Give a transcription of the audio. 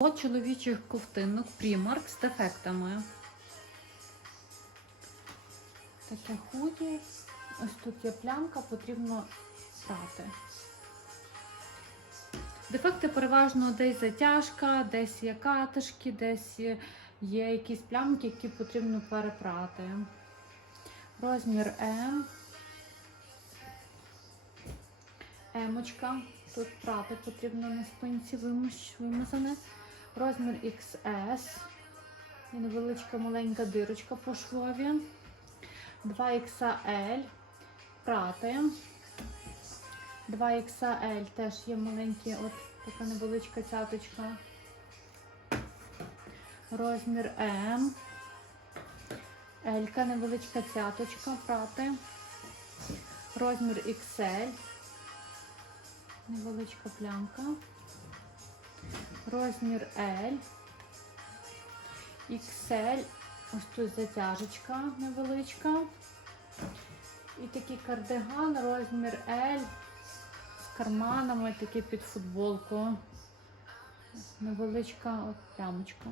От чоловічих ковтинок Primark з дефектами. Таке худі. Ось тут є плямка, потрібно прати. Дефекти переважно десь затяжка, десь є катишки, десь є- якісь плямки, які потрібно перепрати. Розмір М. Емочка. Тут прати потрібно на спинці вимазане. Розмір XS. І невеличка маленька дирочка по швові. 2XL. Прати. 2XL теж є маленькі, от така невеличка цяточка. Розмір М. Елька, невеличка цяточка, прати. Розмір XL. Невеличка плямка. Розмір L. XL. Ось тут затяжечка невеличка. І такий кардиган, розмір L з карманами, такий під футболку. Невеличка от плямочка.